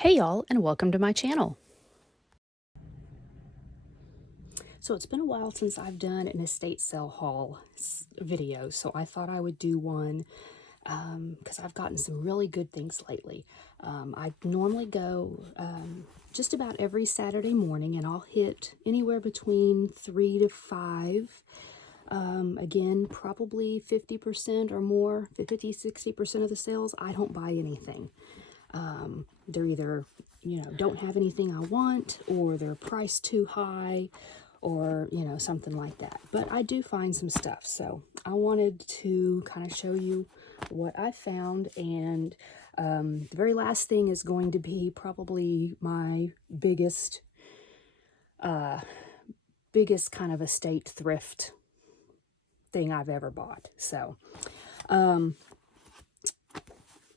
Hey y'all, and welcome to my channel. So it's been a while since I've done an estate sale haul video, so I thought I would do one because I've gotten some really good things lately. I normally go just about every Saturday morning, and I'll hit anywhere between 3 to 5. Again, probably 50% or more, 50-60% of the sales, I don't buy anything. They're either, don't have anything I want, or they're priced too high, or, something like that. But I do find some stuff. So I wanted to kind of show you what I found. And the very last thing is going to be probably my biggest kind of estate thrift thing I've ever bought. So,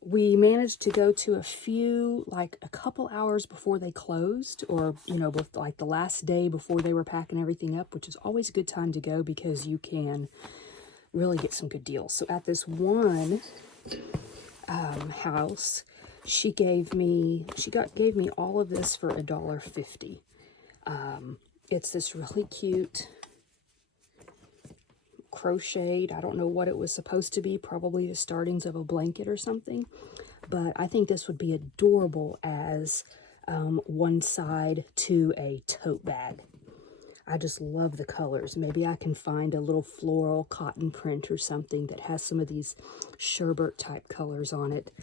we managed to go to a few, like a couple hours before they closed, or, like the last day before they were packing everything up, which is always a good time to go because you can really get some good deals. So at this one house, she gave me all of this for $1.50. It's this really cute crocheted, I don't know what it was supposed to be, probably the startings of a blanket or something, but I think this would be adorable as one side to a tote bag. I just love the colors. Maybe I can find a little floral cotton print or something that has some of these sherbet type colors on it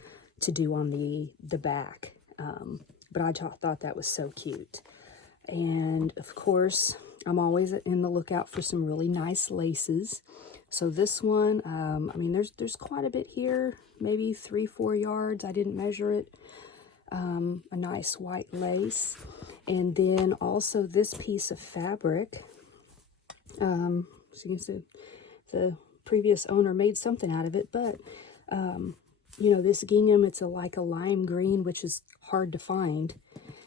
to do on the back, but I thought that was so cute. And of course, I'm always in the lookout for some really nice laces. So this one, I mean, there's quite a bit here, maybe 3-4 yards. I didn't measure it. A nice white lace. And then also this piece of fabric. So you can see the previous owner made something out of it, but this gingham, it's like a lime green, which is hard to find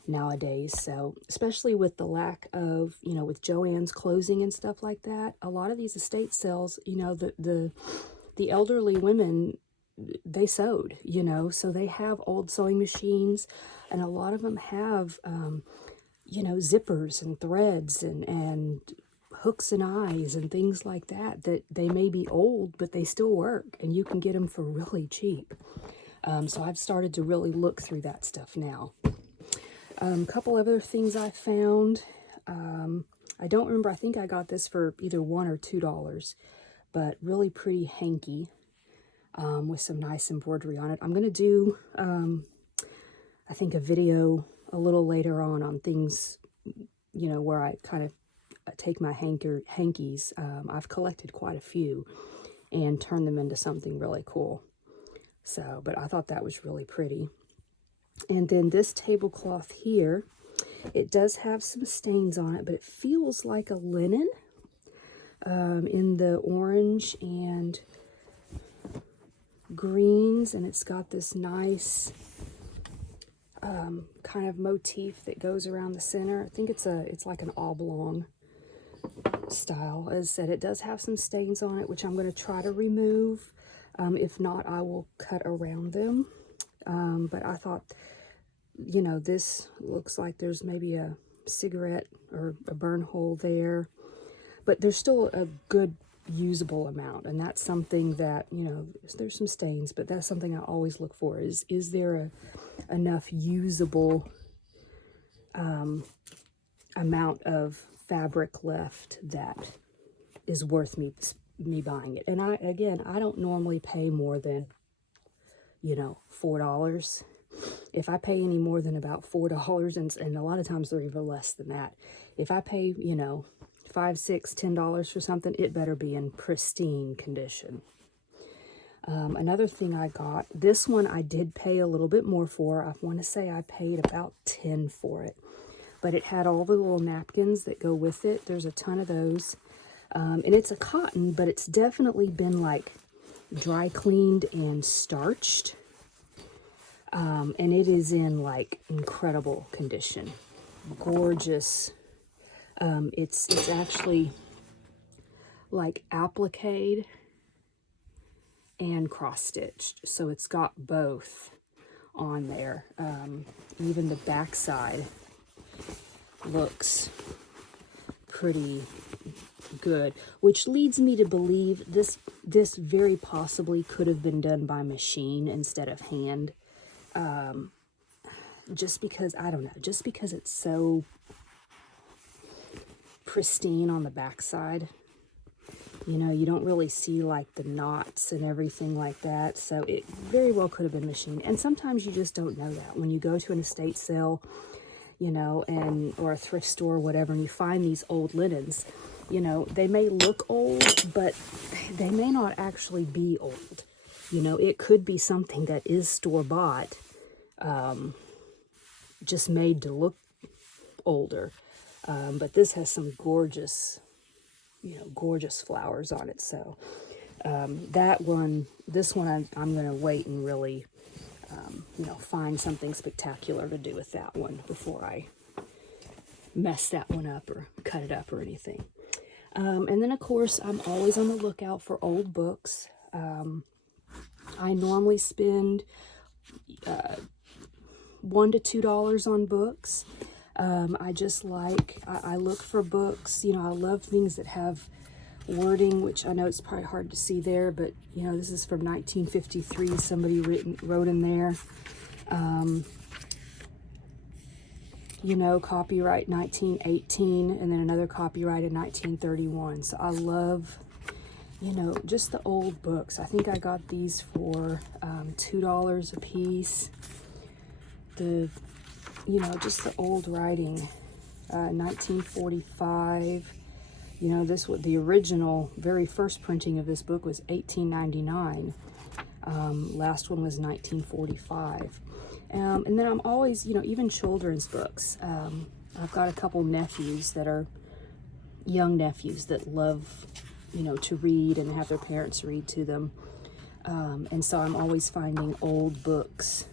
nowadays. So especially with the lack of, with Joann's closing and stuff like that, a lot of these estate sales, the elderly women, they sewed, so they have old sewing machines, and a lot of them have zippers and threads and hooks and eyes and things like that they may be old, but they still work, and you can get them for really cheap. So I've started to really look through that stuff now. A couple other things I found. I don't remember. I think I got this for either $1 or $2, but really pretty hanky with some nice embroidery on it. I'm going to do, I think, a video a little later on things, where I kind of take my hankies. I've collected quite a few and turn them into something really cool. So, but I thought that was really pretty. And then this tablecloth here, it does have some stains on it, but it feels like a linen in the orange and greens, and it's got this nice kind of motif that goes around the center. I think it's like an oblong style. As I said, it does have some stains on it, which I'm going to try to remove. If not, I will cut around them. But I thought, this looks like there's maybe a cigarette or a burn hole there, but there's still a good usable amount. And that's something that, there's some stains, but that's something I always look for is there enough usable amount of fabric left that is worth me buying it. And I don't normally pay more than, $4. If I pay any more than about $4, and a lot of times they're even less than that, if I pay, $5, $6, $10 for something, it better be in pristine condition. Another thing I got, this one I did pay a little bit more for. I want to say I paid about $10 for it, but it had all the little napkins that go with it. There's a ton of those, and it's a cotton, but it's definitely been like dry cleaned and starched. And it is in like incredible condition, gorgeous. It's actually like appliqué and cross stitched, so it's got both on there. Even the back side looks pretty good, which leads me to believe this very possibly could have been done by machine instead of hand. Just because, I don't know, just because it's so pristine on the backside. You know, you don't really see like the knots and everything like that. So it very well could have been machined. And sometimes you just don't know that. When you go to an estate sale, you know, or a thrift store or whatever, and you find these old linens, you know, they may look old, but they may not actually be old. You know, it could be something that is store-bought, just made to look older. But this has some gorgeous, you know, gorgeous flowers on it. So this one I'm going to wait and really, you know, find something spectacular to do with that one before I mess that one up or cut it up or anything. And then, of course, I'm always on the lookout for old books. I normally spend $1 to $2 on books. I look for books, you know, I love things that have wording, which I know it's probably hard to see there, but, you know, this is from 1953, somebody wrote in there, you know, copyright 1918, and then another copyright in 1931, so I love, you know, just the old books. I think I got these for $2 a piece. You know, just the old writing, 1945, you know, the original, very first printing of this book was 1899, last one was 1945, and then I'm always, you know, even children's books, I've got a couple nephews that are young nephews that love, you know, to read and have their parents read to them, and so I'm always finding old books,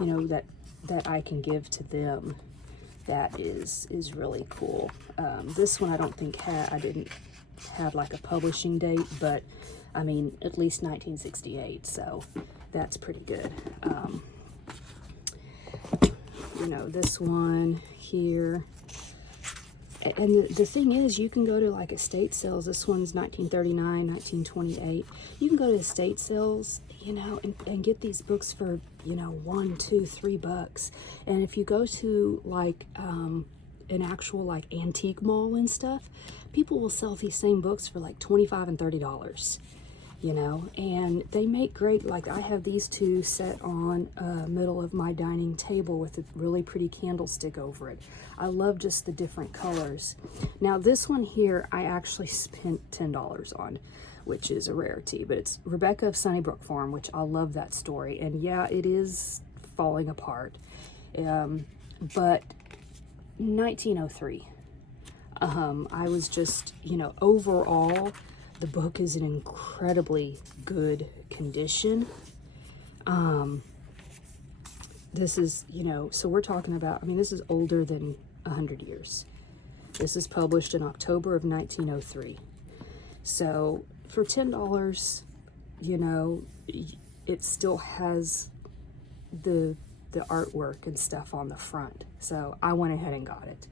you know, that I can give to them. That is really cool. This one I don't think I didn't have like a publishing date, but I mean, at least 1968, so that's pretty good. You know, this one here, and the thing is, you can go to like estate sales. This one's 1939, 1928. You can go to estate sales, you know, and get these books for, you know, $1, $2, $3. And if you go to like an actual like antique mall and stuff, people will sell these same books for like $25 and $30, you know, and they make great, like I have these two set on middle of my dining table with a really pretty candlestick over it. I love just the different colors. Now this one here I actually spent $10 on, which is a rarity, but it's Rebecca of Sunnybrook Farm, which I love that story, and yeah, it is falling apart, but 1903, I was just, you know, overall the book is in incredibly good condition. This is, you know, so we're talking about, I mean, this is older than 100 years. This is published in October of 1903. So for $10, you know, it still has the artwork and stuff on the front. So I went ahead and got it.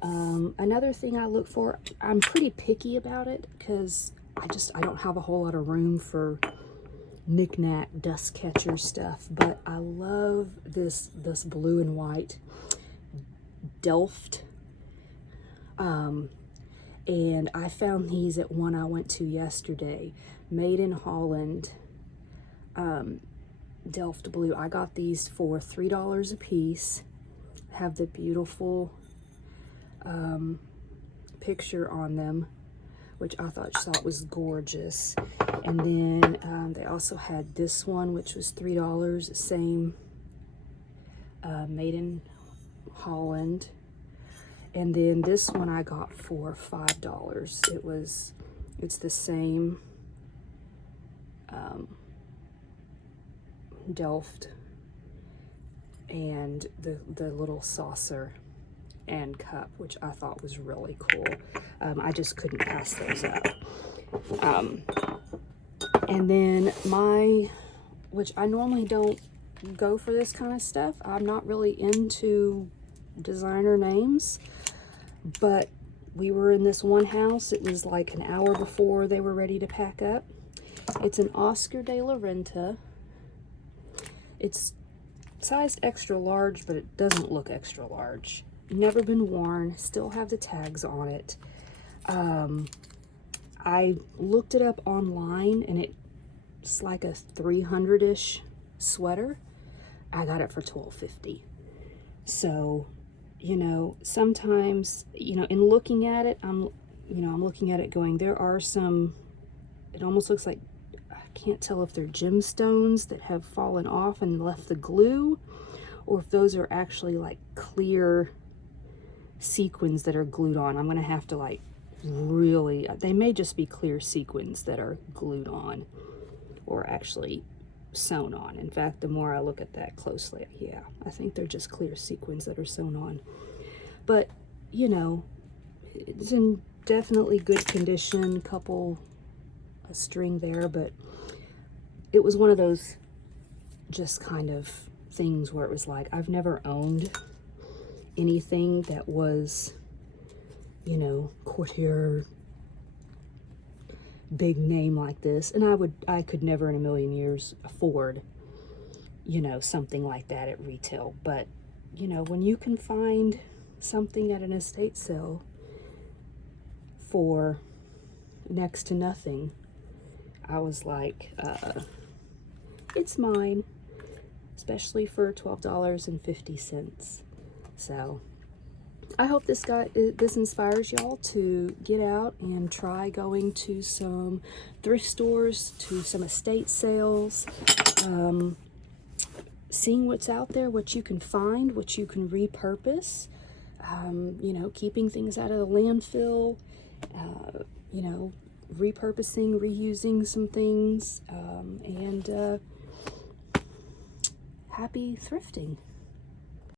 Another thing I look for, I'm pretty picky about it because I don't have a whole lot of room for knick-knack dust catcher stuff, but I love this blue and white Delft, and I found these at one I went to yesterday, made in Holland, Delft blue. I got these for $3 a piece. Have the beautiful picture on them, which I thought was gorgeous. And then they also had this one, which was $3, same, made in Holland. And then this one I got for $5. It's the same Delft, and the little saucer and cup, which I thought was really cool. I just couldn't pass those up. And then my which I normally don't go for this kind of stuff. I'm not really into designer names, but we were in this one house. It was like an hour before they were ready to pack up. It's an Oscar de la Renta. It's sized extra large, but it doesn't look extra large. Never been worn, still have the tags on it. I looked it up online, and it's like a 300-ish sweater. I got it for $12.50. So, you know, sometimes, you know, in looking at it, I'm looking at it going, there are some, it almost looks like, I can't tell if they're gemstones that have fallen off and left the glue, or if those are actually like clear sequins that are glued on. I'm gonna have to like really, they may just be clear sequins that are glued on or actually sewn on. In fact, the more I look at that closely, yeah, I think they're just clear sequins that are sewn on. But, you know, it's in definitely good condition, a string there, but it was one of those just kind of things where it was like, I've never owned anything that was, you know, courtier, big name like this, and I could never in a million years afford, you know, something like that at retail. But, you know, when you can find something at an estate sale for next to nothing, I was like, it's mine, especially for $12.50. So I hope this inspires y'all to get out and try going to some thrift stores, to some estate sales, seeing what's out there, what you can find, what you can repurpose, you know, keeping things out of the landfill, you know, repurposing, reusing some things, and happy thrifting.